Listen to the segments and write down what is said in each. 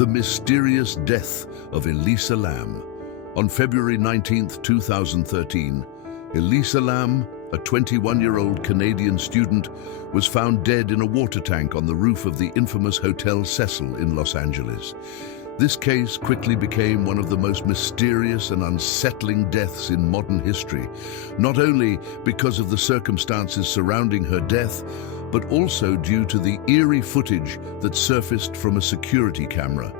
The mysterious death of Elisa Lam. On February 19, 2013, Elisa Lam, a 21-year-old Canadian student, was found dead in a water tank on the roof of the infamous Hotel Cecil in Los Angeles. This case quickly became one of the most mysterious and unsettling deaths in modern history, not only because of the circumstances surrounding her death, but also due to the eerie footage that surfaced from a security camera.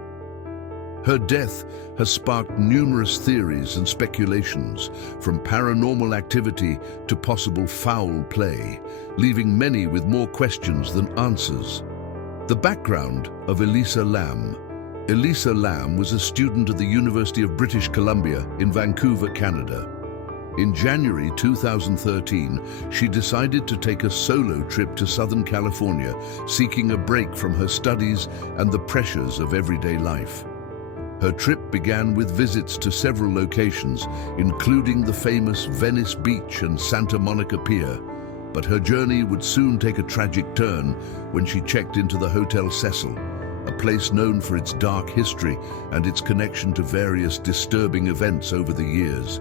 Her death has sparked numerous theories and speculations, from paranormal activity to possible foul play, leaving many with more questions than answers. The background of Elisa Lam. Elisa Lam was a student at the University of British Columbia in Vancouver, Canada. In January 2013, she decided to take a solo trip to Southern California, seeking a break from her studies and the pressures of everyday life. Her trip began with visits to several locations, including the famous Venice Beach and Santa Monica Pier. But her journey would soon take a tragic turn when she checked into the Hotel Cecil, a place known for its dark history and its connection to various disturbing events over the years.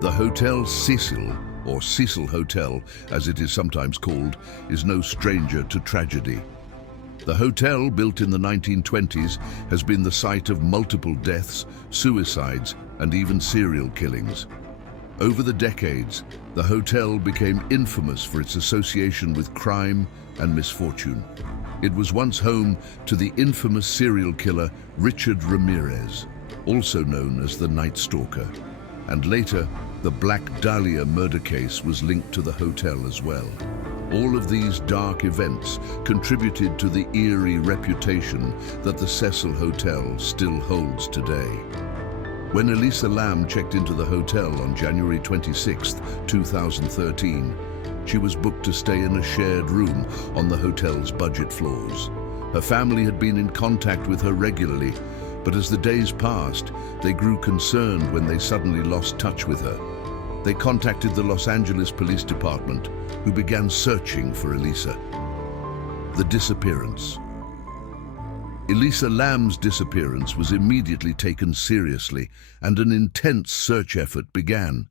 The Hotel Cecil, or Cecil Hotel as it is sometimes called, is no stranger to tragedy. The hotel, built in the 1920s, has been the site of multiple deaths, suicides, and even serial killings. Over the decades, the hotel became infamous for its association with crime and misfortune. It was once home to the infamous serial killer Richard Ramirez, also known as the Night Stalker. And later, the Black Dahlia murder case was linked to the hotel as well. All of these dark events contributed to the eerie reputation that the Cecil Hotel still holds today. When Elisa Lam checked into the hotel on January 26, 2013, she was booked to stay in a shared room on the hotel's budget floors. Her family had been in contact with her regularly, but as the days passed, they grew concerned when they suddenly lost touch with her. They contacted the Los Angeles Police Department, who began searching for Elisa. The disappearance. Elisa Lam's disappearance was immediately taken seriously, and an intense search effort began.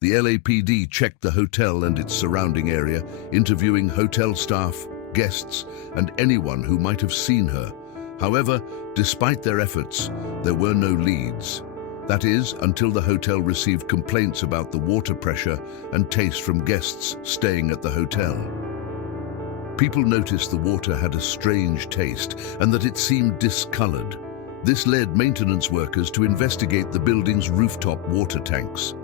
The LAPD checked the hotel and its surrounding area, interviewing hotel staff, guests, and anyone who might have seen her. However, despite their efforts, there were no leads. That is, until the hotel received complaints about the water pressure and taste from guests staying at the hotel. People noticed the water had a strange taste and that it seemed discolored. This led maintenance workers to investigate the building's rooftop water tanks.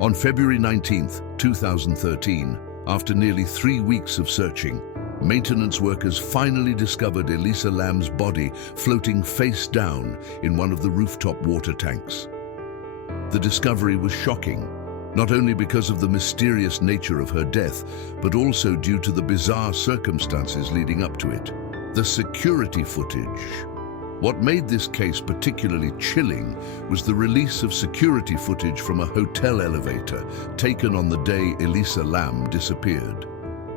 On February 19, 2013, after nearly 3 weeks of searching, maintenance workers finally discovered Elisa Lam's body floating face down in one of the rooftop water tanks. The discovery was shocking, not only because of the mysterious nature of her death, but also due to the bizarre circumstances leading up to it. The security footage. What made this case particularly chilling was the release of security footage from a hotel elevator taken on the day Elisa Lam disappeared.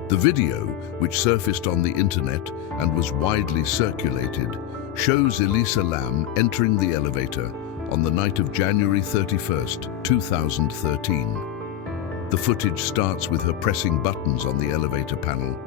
The video, which surfaced on the internet and was widely circulated, shows Elisa Lam entering the elevator on the night of January 31, 2013. The footage starts with her pressing buttons on the elevator panel,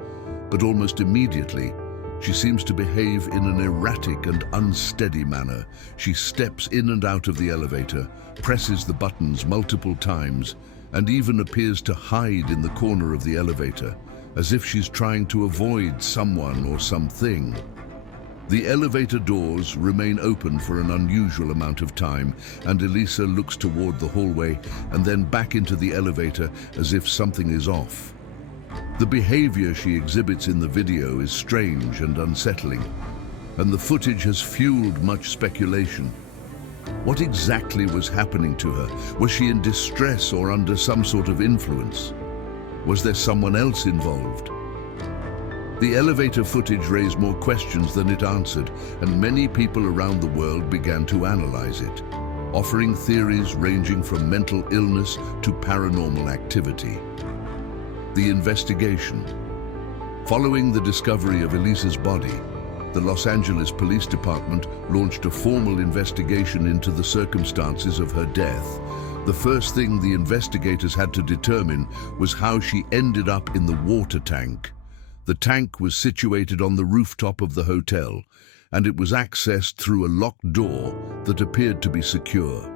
but almost immediately, she seems to behave in an erratic and unsteady manner. She steps in and out of the elevator, presses the buttons multiple times, and even appears to hide in the corner of the elevator, as if she's trying to avoid someone or something. The elevator doors remain open for an unusual amount of time, and Elisa looks toward the hallway and then back into the elevator as if something is off. The behavior she exhibits in the video is strange and unsettling, and the footage has fueled much speculation. What exactly was happening to her? Was she in distress or under some sort of influence? Was there someone else involved? The elevator footage raised more questions than it answered, and many people around the world began to analyze it, offering theories ranging from mental illness to paranormal activity. The investigation. Following the discovery of Elisa's body, the Los Angeles Police Department launched a formal investigation into the circumstances of her death. The first thing the investigators had to determine was how she ended up in the water tank. The tank was situated on the rooftop of the hotel, and it was accessed through a locked door that appeared to be secure.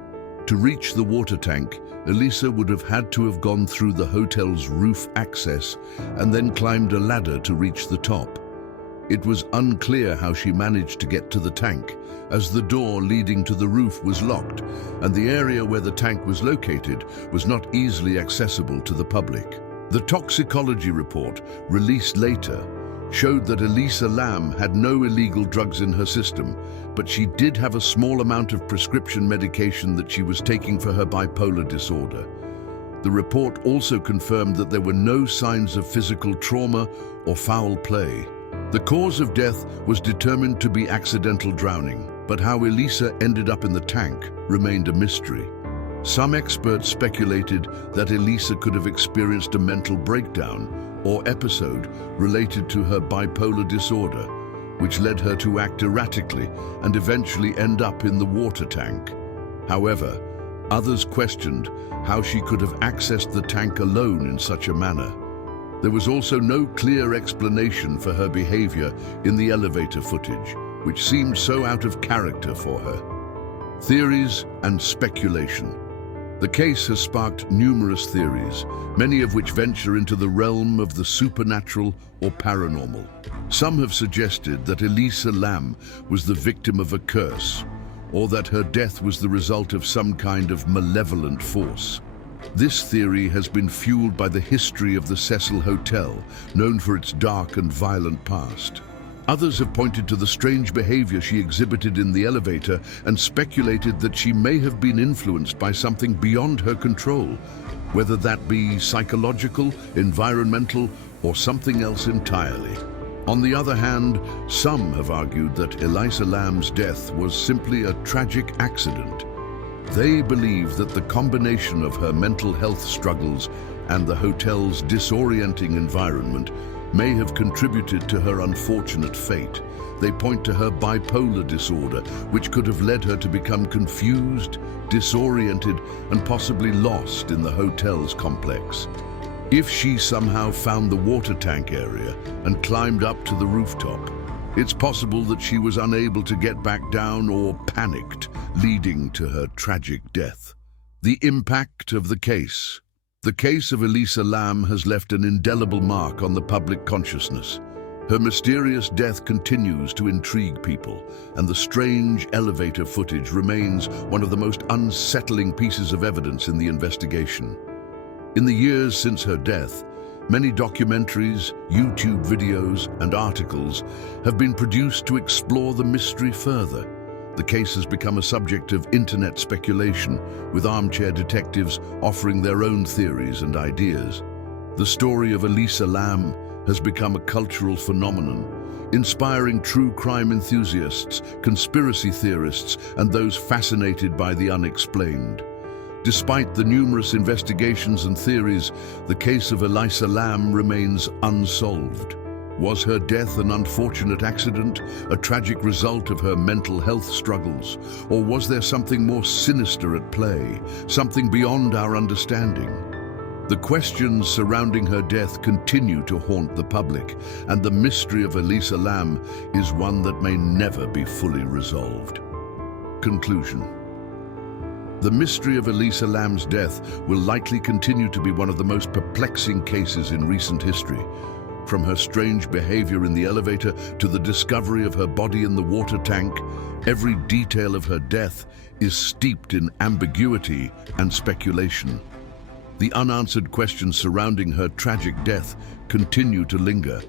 To reach the water tank, Elisa would have had to have gone through the hotel's roof access and then climbed a ladder to reach the top. It was unclear how she managed to get to the tank, as the door leading to the roof was locked, and the area where the tank was located was not easily accessible to the public. The toxicology report, released later, showed that Elisa Lam had no illegal drugs in her system, but she did have a small amount of prescription medication that she was taking for her bipolar disorder. The report also confirmed that there were no signs of physical trauma or foul play. The cause of death was determined to be accidental drowning, but how Elisa ended up in the tank remained a mystery. Some experts speculated that Elisa could have experienced a mental breakdown or episode related to her bipolar disorder, which led her to act erratically and eventually end up in the water tank. However, others questioned how she could have accessed the tank alone in such a manner. There was also no clear explanation for her behavior in the elevator footage, which seemed so out of character for her. Theories and speculation. The case has sparked numerous theories, many of which venture into the realm of the supernatural or paranormal. Some have suggested that Elisa Lam was the victim of a curse, or that her death was the result of some kind of malevolent force. This theory has been fueled by the history of the Cecil Hotel, known for its dark and violent past. Others have pointed to the strange behavior she exhibited in the elevator and speculated that she may have been influenced by something beyond her control, whether that be psychological, environmental, or something else entirely. On the other hand, some have argued that Elisa Lam's death was simply a tragic accident. They believe that the combination of her mental health struggles and the hotel's disorienting environment may have contributed to her unfortunate fate. They point to her bipolar disorder, which could have led her to become confused, disoriented, and possibly lost in the hotel's complex. If she somehow found the water tank area and climbed up to the rooftop, it's possible that she was unable to get back down or panicked, leading to her tragic death. The impact of the case. The case of Elisa Lam has left an indelible mark on the public consciousness. Her mysterious death continues to intrigue people, and the strange elevator footage remains one of the most unsettling pieces of evidence in the investigation. In the years since her death, many documentaries, YouTube videos, and articles have been produced to explore the mystery further. The case has become a subject of internet speculation, with armchair detectives offering their own theories and ideas. The story of Elisa Lam has become a cultural phenomenon, inspiring true crime enthusiasts, conspiracy theorists, and those fascinated by the unexplained. Despite the numerous investigations and theories, the case of Elisa Lam remains unsolved. Was her death an unfortunate accident, a tragic result of her mental health struggles, or was there something more sinister at play, something beyond our understanding? The questions surrounding her death continue to haunt the public, and the mystery of Elisa Lam is one that may never be fully resolved. Conclusion. The mystery of Elisa Lam's death will likely continue to be one of the most perplexing cases in recent history. From her strange behavior in the elevator to the discovery of her body in the water tank, every detail of her death is steeped in ambiguity and speculation. The unanswered questions surrounding her tragic death continue to linger,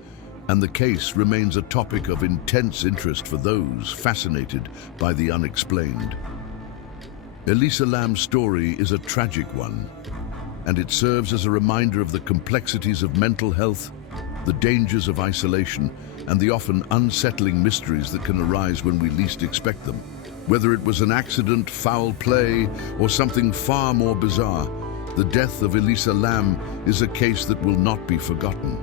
and the case remains a topic of intense interest for those fascinated by the unexplained. Elisa Lam's story is a tragic one, and it serves as a reminder of the complexities of mental health, the dangers of isolation, and the often unsettling mysteries that can arise when we least expect them. Whether it was an accident, foul play, or something far more bizarre, the death of Elisa Lam is a case that will not be forgotten.